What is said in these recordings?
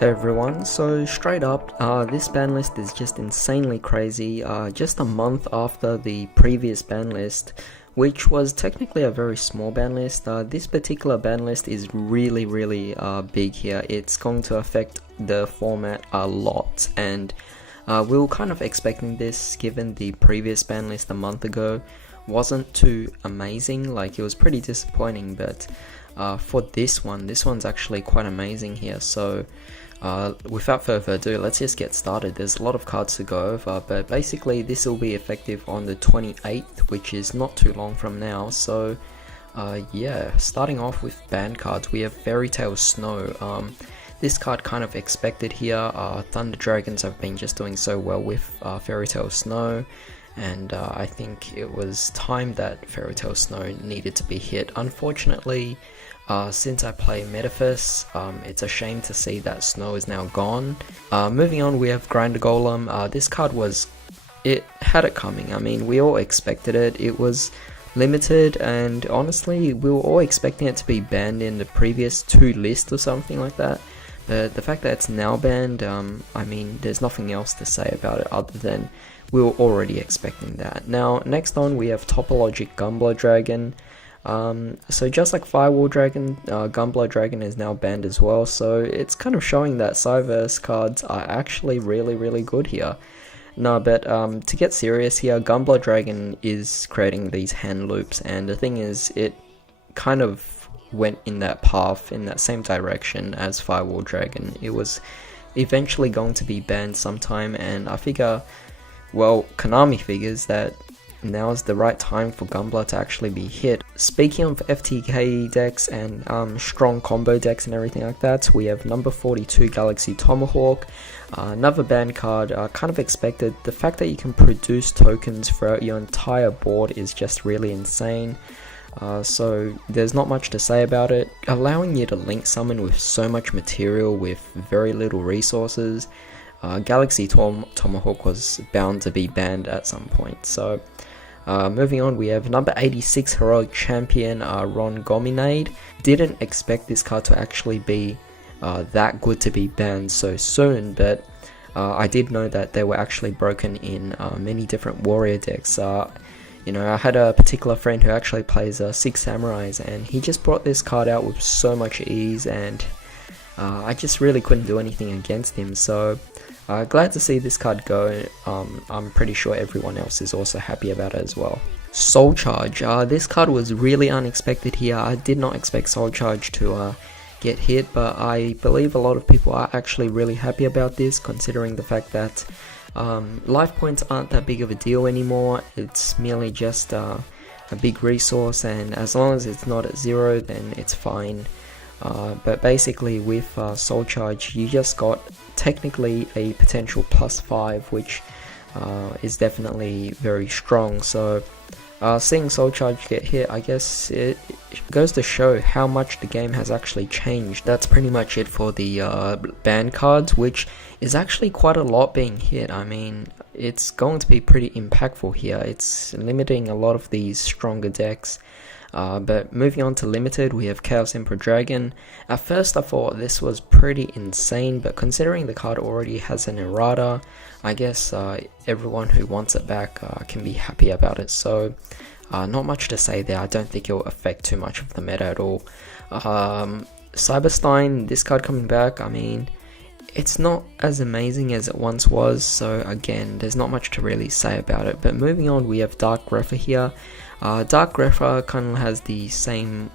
Hey everyone, so straight up, this ban list is just insanely crazy. Just a month after the previous ban list, which was technically a very small ban list, this particular ban list is really big here. It's going to affect the format a lot, and we were kind of expecting this given the previous ban list a month ago wasn't too amazing. Like, it was pretty disappointing, but for this one's actually quite amazing here. So without further ado, let's just get started. There's a lot of cards to go over, but basically this will be effective on the 28th, which is not too long from now. So yeah, starting off with banned cards, we have Fairy Tail Snow. This card kind of expected here. Thunder Dragons have been just doing so well with Fairy Tail Snow, and I think it was time that Fairy Tail Snow needed to be hit. Unfortunately, since I play Metaphys, it's a shame to see that Snow is now gone. Moving on, we have Grinder Golem. This card it had it coming. I mean, we all expected it. It was limited, and honestly, we were all expecting it to be banned in the previous 2 lists or something like that. But the fact that it's now banned, I mean, there's nothing else to say about it other than we were already expecting that. Now, next on, we have Topologic Gumbler Dragon. So just like Firewall Dragon, Gumbler Dragon is now banned as well, so it's kind of showing that Cyverse cards are actually really good here. No, but to get serious here, Gumbler Dragon is creating these hand loops, and the thing is, it kind of went in that path, in that same direction as Firewall Dragon. It was eventually going to be banned sometime, and I figure, well, Konami figures that now is the right time for Gumbler to actually be hit. Speaking of FTK decks and strong combo decks and everything like that, we have number 42 Galaxy Tomahawk, another banned card, kind of expected. The fact that you can produce tokens throughout your entire board is just really insane. So there's not much to say about it. Allowing you to link summon with so much material with very little resources, Galaxy Tomahawk was bound to be banned at some point. So moving on, we have number 86 Heroic Champion, Ron Gominade. Didn't expect this card to actually be that good to be banned so soon, but I did know that they were actually broken in many different warrior decks. You know, I had a particular friend who actually plays 6 Samurais, and he just brought this card out with so much ease, and I just really couldn't do anything against him. So glad to see this card go. I'm pretty sure everyone else is also happy about it as well. Soul Charge. This card was really unexpected here. I did not expect Soul Charge to get hit, but I believe a lot of people are actually really happy about this, considering the fact that life points aren't that big of a deal anymore. It's merely just a big resource, and as long as it's not at 0, then it's fine. But basically with Soul Charge, you just got technically a potential +5, which is definitely very strong. So seeing Soul Charge get hit, I guess it goes to show how much the game has actually changed. That's pretty much it for the ban cards, which is actually quite a lot being hit. I mean, it's going to be pretty impactful here. It's limiting a lot of these stronger decks. But moving on to limited, we have Chaos Emperor Dragon. At first I thought this was pretty insane, but considering the card already has an errata, I guess everyone who wants it back can be happy about it. So not much to say there. I don't think it will affect too much of the meta at all. Cyberstein, this card coming back, I mean, it's not as amazing as it once was, so again, there's not much to really say about it. But moving on, we have Dark Grepher here. Dark Grepher kind of has the same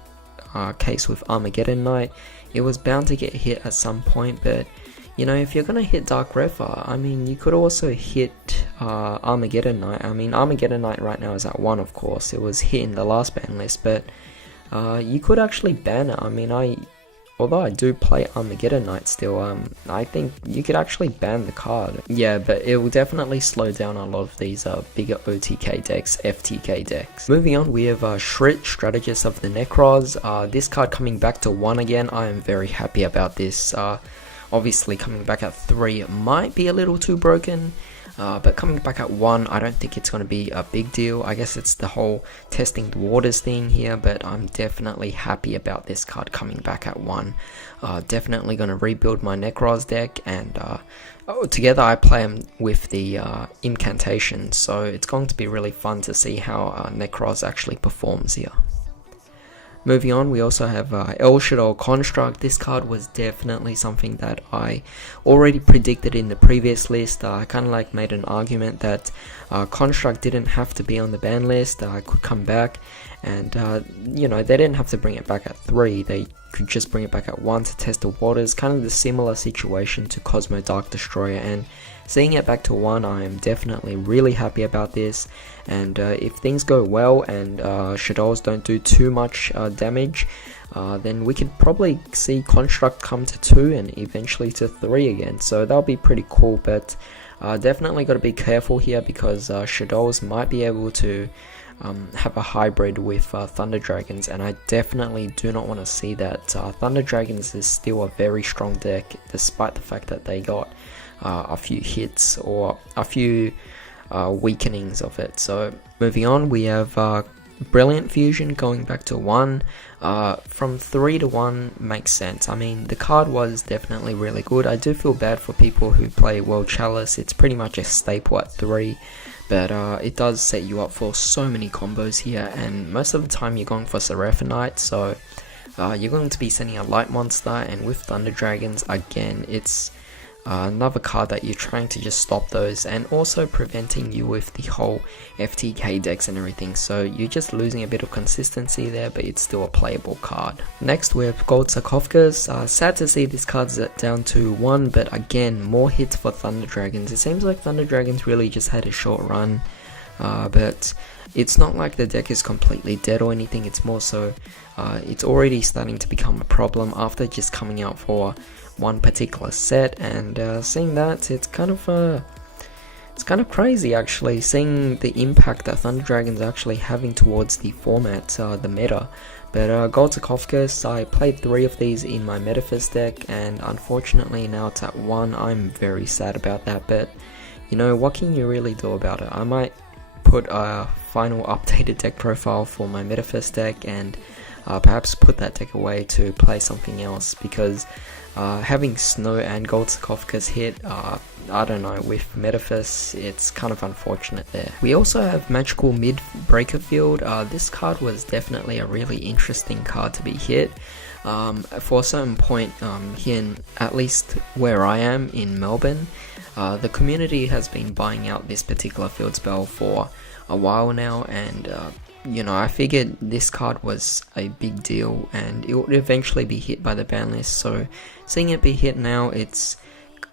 case with Armageddon Knight. It was bound to get hit at some point, but you know, if you're gonna hit Dark Grepher, I mean, you could also hit Armageddon Knight. I mean, Armageddon Knight right now is at 1, of course. It was hit in the last ban list, but you could actually ban it. I mean, although I do play Armageddon Knight still, I think you could actually ban the card. Yeah, but it will definitely slow down a lot of these bigger OTK decks, FTK decks. Moving on, we have Shrit, Strategist of the Necros. This card coming back to 1 again. I am very happy about this. Obviously coming back at 3 might be a little too broken. But coming back at 1, I don't think it's going to be a big deal. I guess it's the whole testing the waters thing here, but I'm definitely happy about this card coming back at 1. Definitely going to rebuild my Necros deck, and together I play them with the incantation, so it's going to be really fun to see how Necros actually performs here. Moving on, we also have Yugioh Construct. This card was definitely something that I already predicted in the previous list. I kind of like made an argument that Construct didn't have to be on the ban list. I could come back, and you know, they didn't have to bring it back at 3. They could just bring it back at 1 to test the waters. Kind of the similar situation to Cosmo Dark Destroyer, and seeing it back to 1, I am definitely really happy about this. And if things go well and Shadows don't do too much damage, then we could probably see Construct come to 2 and eventually to 3 again. So that'll be pretty cool, but definitely got to be careful here, because Shadows might be able to have a hybrid with Thunder Dragons, and I definitely do not want to see that. Thunder Dragons is still a very strong deck, despite the fact that they got a few hits or a few weakenings of it. So moving on, we have Brilliant Fusion going back to 1. From 3 to 1 makes sense. I mean, the card was definitely really good. I do feel bad for people who play World Chalice. It's pretty much a staple at 3, but it does set you up for so many combos here, and most of the time you're going for Seraphonite, so you're going to be sending a Light Monster, and with Thunder Dragons, again, it's another card that you're trying to just stop those, and also preventing you with the whole FTK decks and everything, so you're just losing a bit of consistency there, but it's still a playable card. Next we have Gold Sarcophagus. Sad to see this card's down to 1, but again, more hits for Thunder Dragons. It seems like Thunder Dragons really just had a short run, but it's not like the deck is completely dead or anything. It's more so it's already starting to become a problem after just coming out for one particular set, and seeing that, it's kind of crazy actually, seeing the impact that Thunder Dragon's actually having towards the format, the meta. But Gold Sarcophagus, I played 3 of these in my Metaphys deck, and unfortunately now it's at 1. I'm very sad about that, but you know, what can you really do about it? I might put a final updated deck profile for my Metaphys deck, and perhaps put that deck away to play something else, because having Snow and Gold Sarcophagus hit, I don't know, with Metaphys, it's kind of unfortunate there. We also have Magical Mid-Breaker Field. This card was definitely a really interesting card to be hit. For a certain point here, at least where I am in Melbourne, the community has been buying out this particular field spell for a while now, and you know, I figured this card was a big deal and it would eventually be hit by the ban list, so seeing it be hit now, it's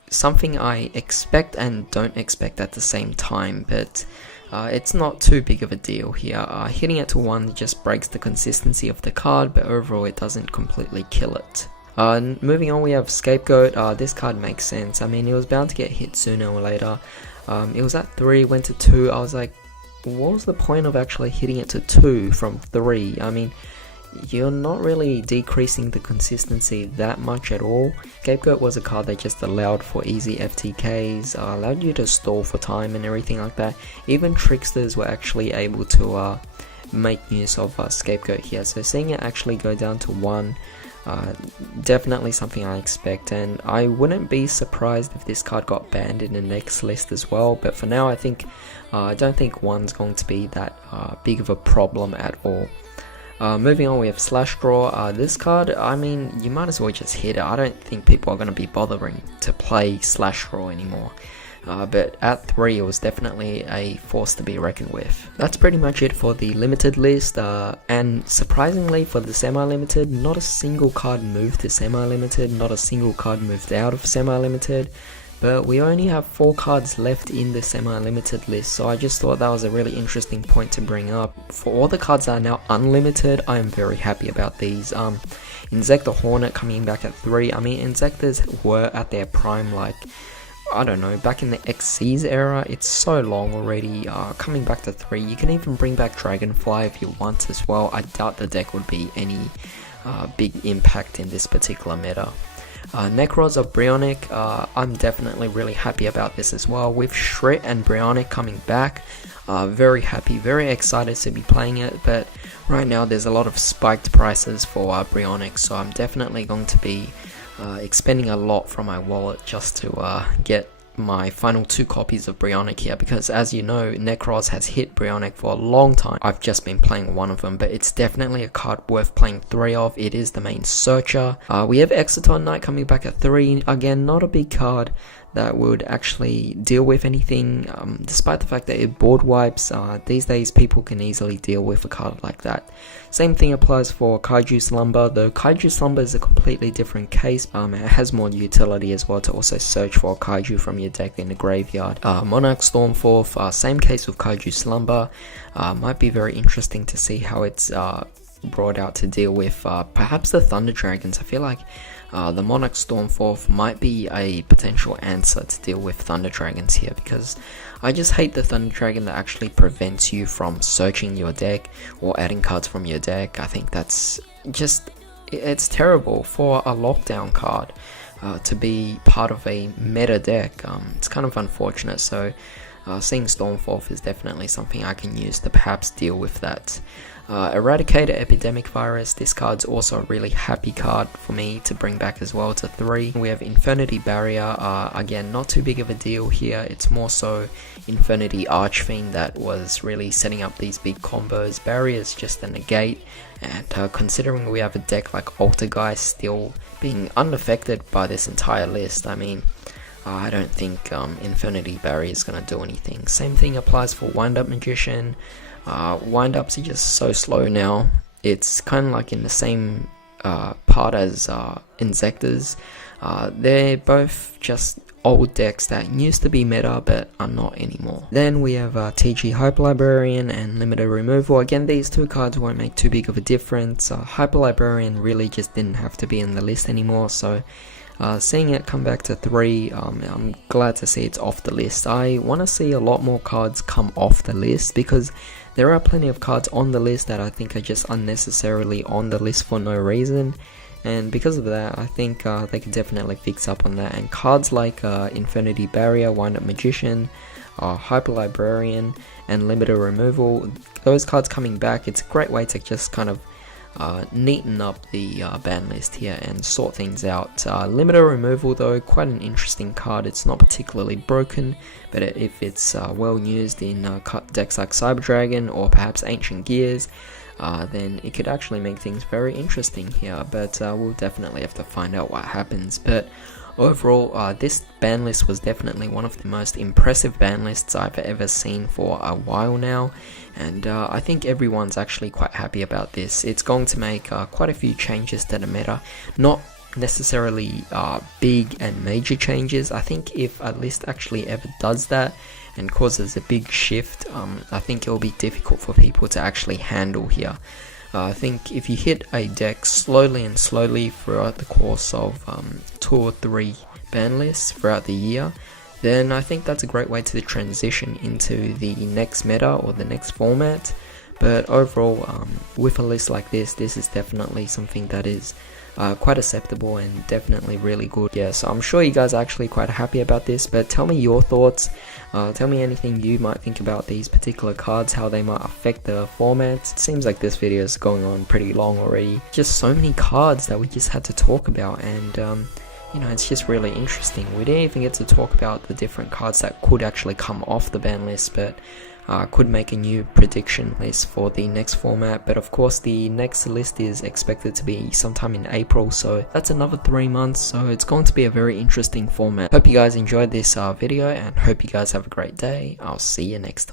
something I expect and don't expect at the same time, but it's not too big of a deal here. Hitting it to 1 just breaks the consistency of the card, but overall it doesn't completely kill it. Moving on, we have Scapegoat. This card makes sense. I mean, it was bound to get hit sooner or later. It was at 3, went to 2, I was like, what was the point of actually hitting it to 2 from 3? I mean, you're not really decreasing the consistency that much at all. Scapegoat was a card that just allowed for easy FTKs, allowed you to stall for time and everything like that. Even Tricksters were actually able to make use of Scapegoat here, so seeing it actually go down to 1, definitely something I expect, and I wouldn't be surprised if this card got banned in the next list as well, but for now I don't think 1's going to be that big of a problem at all. Moving on, we have Slash Draw. This card, I mean, you might as well just hit it. I don't think people are going to be bothering to play Slash Draw anymore. But at 3, it was definitely a force to be reckoned with. That's pretty much it for the limited list, and surprisingly for the semi-limited, not a single card moved to semi-limited, not a single card moved out of semi-limited, but we only have 4 cards left in the semi-limited list, so I just thought that was a really interesting point to bring up. For all the cards that are now unlimited, I am very happy about these. Insect the Hornet coming back at 3, I mean, Insectors were at their prime, like, I don't know, back in the XC's era. It's so long already. Coming back to 3, you can even bring back Dragonfly if you want as well. I doubt the deck would be any big impact in this particular meta. Necros of Brionic, I'm definitely really happy about this as well. With Shrit and Brionic coming back, very happy, very excited to be playing it, but right now there's a lot of spiked prices for Brionic, so I'm definitely going to be expending a lot from my wallet just to get my final 2 copies of Brionic here, because as you know, Necros has hit Brionic for a long time. I've just been playing one of them, but it's definitely a card worth playing 3 of. It is the main searcher. We have Exciton Knight coming back at 3. Again, not a big card that would actually deal with anything, despite the fact that it board wipes. These days people can easily deal with a card like that. Same thing applies for Kaiju Slumber, though Kaiju Slumber is a completely different case. It has more utility as well to also search for Kaiju from your deck in the graveyard. Monarch Stormforth, same case with Kaiju Slumber. Might be very interesting to see how it's brought out to deal with perhaps the Thunder Dragons. I feel like the Monarch Stormforth might be a potential answer to deal with Thunder Dragons here, because I just hate the Thunder Dragon that actually prevents you from searching your deck or adding cards from your deck. I think that's just, it's terrible for a lockdown card to be part of a meta deck. It's kind of unfortunate, so seeing Stormforth is definitely something I can use to perhaps deal with that. Eradicator Epidemic Virus, this card's also a really happy card for me to bring back as well to 3. We have Infernity Barrier, again not too big of a deal here, it's more so Infernity Archfiend that was really setting up these big combos. Barrier is just a negate, and considering we have a deck like Altergeist still being unaffected by this entire list, I mean, I don't think Infernity Barrier is going to do anything. Same thing applies for Wind Up Magician. Wind-ups are just so slow now. It's kind of like in the same part as Insectors. They're both just old decks that used to be meta but are not anymore. Then we have TG Hyper Librarian and Limited Removal. Again, these 2 cards won't make too big of a difference. Hyper Librarian really just didn't have to be in the list anymore, so seeing it come back to 3, I'm glad to see it's off the list. I want to see a lot more cards come off the list, because there are plenty of cards on the list that I think are just unnecessarily on the list for no reason, and because of that I think they could definitely fix up on that. And cards like Infinity Barrier, Wind Up Magician, Hyper Librarian and Limited Removal, those cards coming back, it's a great way to just kind of neaten up the ban list here and sort things out. Limited Removal though, quite an interesting card. It's not particularly broken, but if it's well used in decks like Cyber Dragon or perhaps Ancient Gears, then it could actually make things very interesting here, but we'll definitely have to find out what happens. But overall, this ban list was definitely one of the most impressive ban lists I've ever seen for a while now, and I think everyone's actually quite happy about this. It's going to make quite a few changes to the meta, not necessarily big and major changes. I think if a list actually ever does that and causes a big shift, I think it will be difficult for people to actually handle here. I think if you hit a deck slowly and slowly throughout the course of 2 or 3 ban lists throughout the year, then I think that's a great way to transition into the next meta or the next format. But overall, with a list like this is definitely something that is quite acceptable and definitely really good. Yeah, so I'm sure you guys are actually quite happy about this, but tell me your thoughts. Tell me anything you might think about these particular cards, how they might affect the formats. It seems like this video is going on pretty long already. Just so many cards that we just had to talk about, and you know, it's just really interesting. We didn't even get to talk about the different cards that could actually come off the ban list, but could make a new prediction list for the next format. But of course the next list is expected to be sometime in April, so that's another 3 months, so it's going to be a very interesting format. Hope you guys enjoyed this video and hope you guys have a great day. I'll see you next time.